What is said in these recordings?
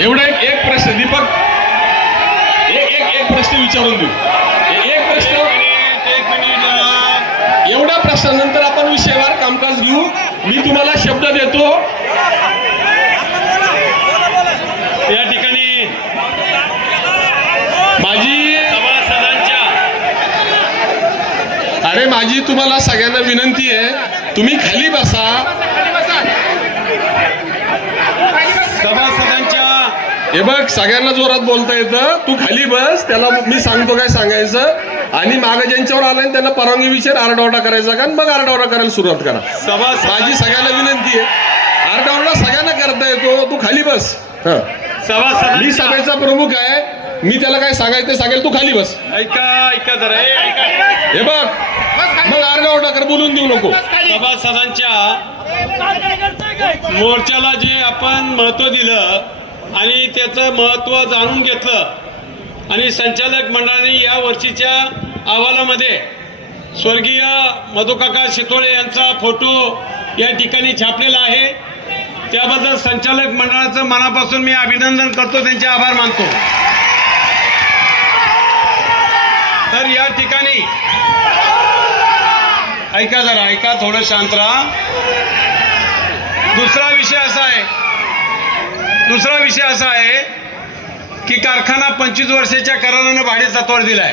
एवढा एक एक प्रश्न दीपक. एक एक एक प्रश्न विचारून देऊ. एक प्रश्न. एवढ्या प्रश्नानंतर आपण विषयावर कामकाज घेऊ. मी तुम्हाला शब्द देतो. या ठिकाणी माझी अरे माझी तुम्हाला सगळ्यांना विनंती आहे. तुम्ही खाली बसा. हे बघ सगळ्यांना जोरात बोलता येतं. तू खाली बस त्याला मी सांगतो काय सांगायचं. आणि मागे ज्यांच्यावर आलाय त्यांना परवानगी विचार आरडाओरडा करायचा का? मग आरडाओरडा करायला सुरुवात करा. सभासद माझी सगळ्यांना विनंती आहे. आरडाओरडा सगळ्यांना करता येतो. तू खाली बस. हं. मी सभासदांच्या सभेचा प्रमुख आहे. मी त्याला काय सांगायचं सांगेल. तू खाली बस. ऐका ऐका जरा हे बघ. मग आरडाओरडा कर बोलून देऊ नको. सभासदांच्या मोर्चाला जे आपण महत्त्व दिलं आणि त्याचं महत्त्व जाणून घेतलं. आणि संचालक मंडळाने या वर्षीच्या अहवालामध्ये स्वर्गीय मधुकाका शितोळे यांचा फोटो या ठिकाणी छापलेला आहे. त्याबद्दल संचालक मंडळाचं मनापासून मी अभिनंदन करतो. त्यांचे आभार मानतो. तर या ठिकाणी ऐका जरा ऐका थोडं शांत राहा. दुसरा विषय असा आहे. दुसरा विषय असा आहे की कारखाना पंचवीस वर्षाच्या करारानं भाडे तत्वावर दिलाय.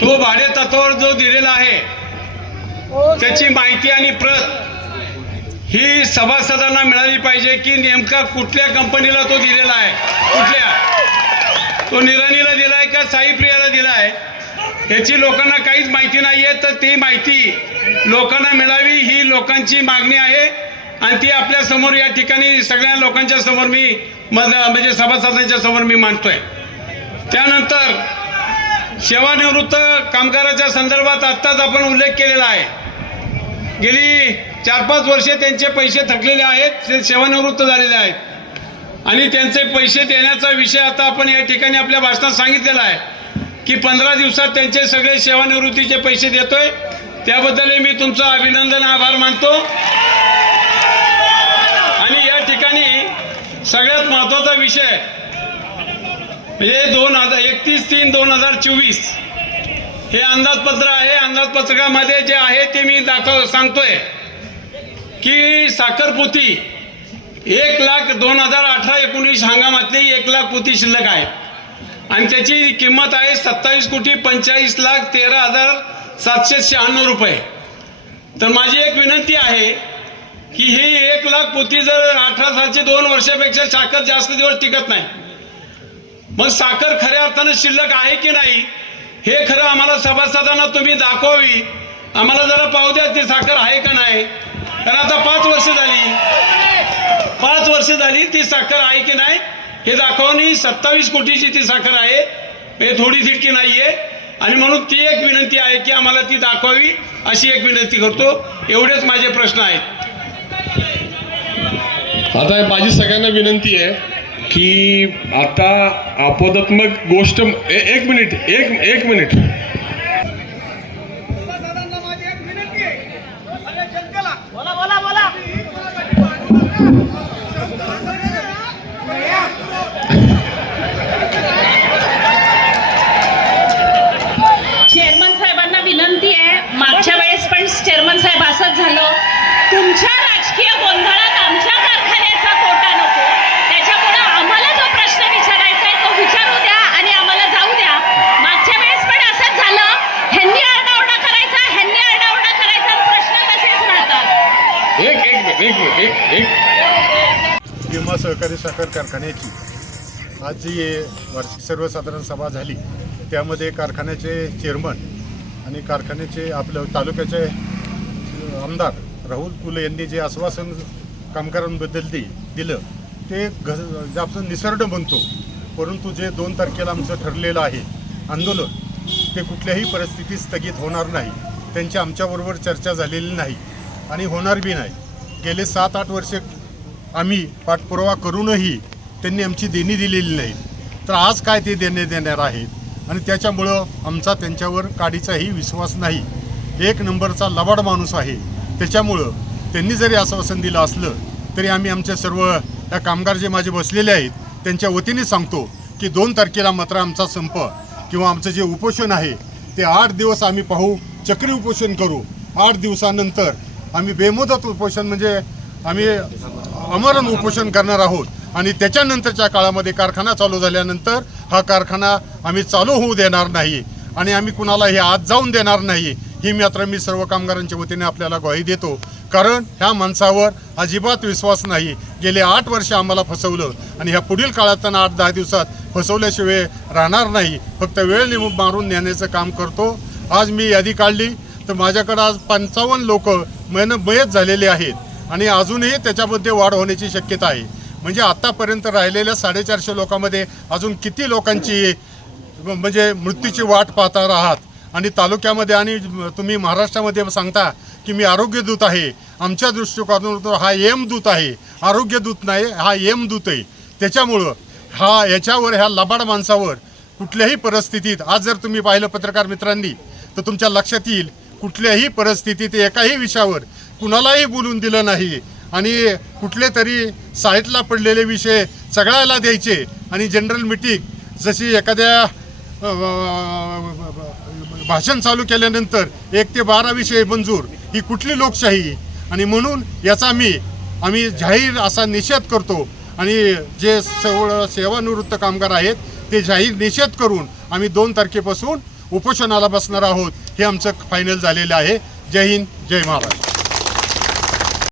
तो भाडे तत्वावर जो दिलेला आहे त्याची माहिती आणि प्रत ही सभासदांना मिळाली पाहिजे की नेमका कुठल्या कंपनीला तो दिलेला आहे? कुठल्या? तो निराणीला दिलाय का साईप्रियाला दिलाय? याची लोकांना काहीच माहिती नाहीये. तर ती माहिती लोकांना मिळावी ही लोकांची मागणी आहे. आणि ती आपल्यासमोर या ठिकाणी सगळ्या लोकांच्या समोर मी म्हणजे सभासदांच्या समोर मी मांडतोय. त्यानंतर सेवानिवृत्त कामगाराच्या संदर्भात आत्ताच आपण उल्लेख केलेला आहे. गेली चार पाच वर्षे त्यांचे पैसे थकलेले आहेत ते सेवानिवृत्त झालेले आहेत. आणि त्यांचे पैसे देण्याचा विषय आता आपण या ठिकाणी आपल्या भाषणात सांगितलेला आहे की पंधरा दिवसात त्यांचे सगळे सेवानिवृत्तीचे पैसे देतोय. त्याबद्दलही मी तुमचं अभिनंदन आभार मानतो. ठिकाणी सगळ्यात महत्त्वाचा विषय म्हणजे दोन हजार एकतीस तीन दोन हजार चोवीस हे अंदाजपत्र आहे. अंदाजपत्रकामध्ये जे आहे ते मी दाखव सांगतोय की साखरपोती एक लाख दोन हजार अठरा एकोणीस हंगामातली एक लाख पोती शिल्लक आहेत आणि त्याची किंमत आहे सत्तावीस कोटी पंचेचाळीस लाख तेरा हजार सातशे शहाण्णव रुपये. तर माझी एक विनंती आहे की ही एक लाख पोती जर अठरा सालची दोन वर्षापेक्षा साखर जास्त दिवस टिकत नाही. मग साखर खऱ्या अर्थानं शिल्लक आहे की नाही हे खरं आम्हाला सभासदांना तुम्ही दाखवावी. आम्हाला जरा पाहू द्या ती साखर आहे का नाही. कारण आता पाच वर्ष झाली. पाच वर्ष झाली ती साखर आहे की नाही हे दाखवणी सत्तावीस कोटीची ती साखर आहे. हे थोडी झिटकी नाही आहे आणि म्हणून ती एक विनंती आहे की आम्हाला ती दाखवावी अशी एक विनंती करतो. एवढेच माझे प्रश्न आहेत. आता माझी सगळ्यांना विनंती आहे की आता आपदात्मक गोष्ट ए- एक मिनिट एक एक मिनिट. सभासदांना भीमा सहकारी साखर कारखान्याची आज जी वार्षिक सर्वसाधारण सभा झाली त्यामध्ये कारखान्याचे चेअरमन आणि कारखान्याचे आपलं तालुक्याचे आमदार राहुल कुले यांनी जे आश्वासन कामगारांबद्दल दि दिलं ते घ जे आपण निसर्ग बनतो परंतु जे दोन तारखेला आमचं ठरलेलं आहे आंदोलन ते कुठल्याही परिस्थितीत स्थगित होणार नाही. त्यांची आमच्याबरोबर चर्चा झालेली नाही आणि होणार बी नाही. गेले सात आठ वर्षे आम्ही पाठपुरावा करूनही त्यांनी आमची देणी दिलेली नाही. तर आज काय ते देणे देणार आहेत? आणि त्याच्यामुळं आमचा त्यांच्यावर काडीचाही विश्वास नाही. एक नंबरचा लबाड माणूस आहे. त्याच्यामुळं त्यांनी जरी आश्वासन दिलं असलं तरी आम्ही आमच्या सर्व या कामगार जे माझे बसलेले आहेत त्यांच्या वतीने सांगतो की दोन तारखेला मात्र आमचा संप किंवा आमचं जे उपोषण आहे ते आठ दिवस आम्ही पाहू चक्री उपोषण करू. आठ दिवसानंतर आम्ही बेमुदत उपोषण म्हणजे आम्ही अमरण उपोषण करणार आहोत. आणि त्याच्यानंतरच्या काळामध्ये कारखाना चालू झाल्यानंतर हा कारखाना आम्ही चालू होऊ देणार नाही. आणि आम्ही कुणाला हे आत जाऊन देणार नाही. ही मात्र मी सर्व कामगारांच्या वतीने आपल्याला ग्वाही देतो. कारण ह्या माणसावर अजिबात विश्वास नाही. गेले आठ वर्ष आम्हाला फसवलं. आणि ह्या पुढील काळात त्यांना आठ दहा दिवसात फसवल्याशिवाय राहणार नाही. फक्त वेळ निम मारून नेण्याचं काम करतो. आज मी यादी काढली. तर माझ्याकडं आज पंचावन्न लोक मन मयत झालेले आहेत आणि अजूनही त्याच्यामध्ये वाढ होण्याची शक्यता आहे. म्हणजे आत्तापर्यंत राहिलेल्या साडेचारशे लोकांमध्ये अजून किती लोकांची म्हणजे मृत्यूची वाट पाहता आहात आणि तालुक्यामध्ये आणि तुम्ही महाराष्ट्रामध्ये सांगता की मी आरोग्य दूत आहे. आमच्या दृष्टिकोनातून हा एम दूत आहे. आरोग्य दूत नाही हा एम दूत आहे. त्याच्यामुळं हा याच्यावर ह्या लबाड माणसावर कुठल्याही परिस्थितीत आज जर तुम्ही पाहिलं पत्रकार मित्रांनी तर तुमच्या लक्षात येईल कुठल्याही परिस्थितीत एकाही विषयावर कुणालाही बोलून दिलं नाही. आणि कुठले तरी साईटला पडलेले विषय सगळ्याला द्यायचे. आणि जनरल मिटिंग जशी एखाद्या भाषण चालू केल्यानंतर एक ते बारा विषय मंजूर ही कुठली लोकशाही? आणि म्हणून याचा मी आम्ही जाहीर असा निषेध करतो. आणि जे सेवानिवृत्त कामगार आहेत ते जाहीर निषेध करून आम्ही दोन तारखेपासून उपोषणाला बसणार आहोत हे आमचं फायनल झालेलं आहे. जय हिंद जय महाराष्ट्र.